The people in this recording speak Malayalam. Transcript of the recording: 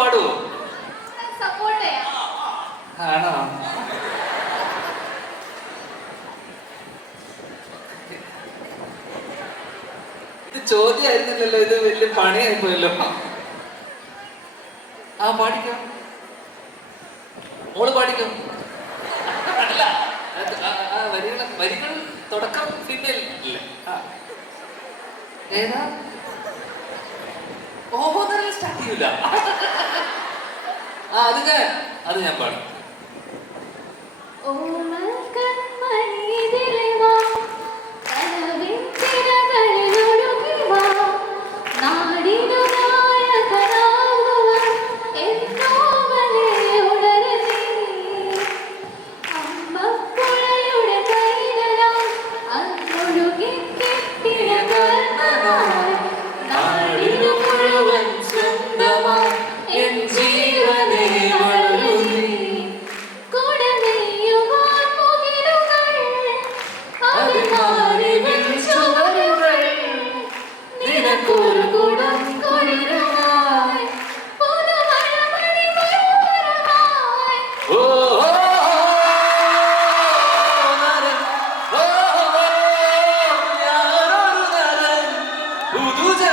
പാടുവോ? ആണോ? ഇത് ചോദ്യമായിരുന്നില്ലല്ലോ ഇത് വലിയ പണിയായി പോയല്ലോ ആ പാടിക്കോ. മോൾ പാടിക്കോ. അല്ല വരികൾ വരികൾ തുടക്കം ഫിന്നിൽ ഇല്ല. ഏതാ? ഓഹോ സ്റ്റാർട്ട് ചെയ്യൂല. ആ അത് അത് ഞാൻ പാടും.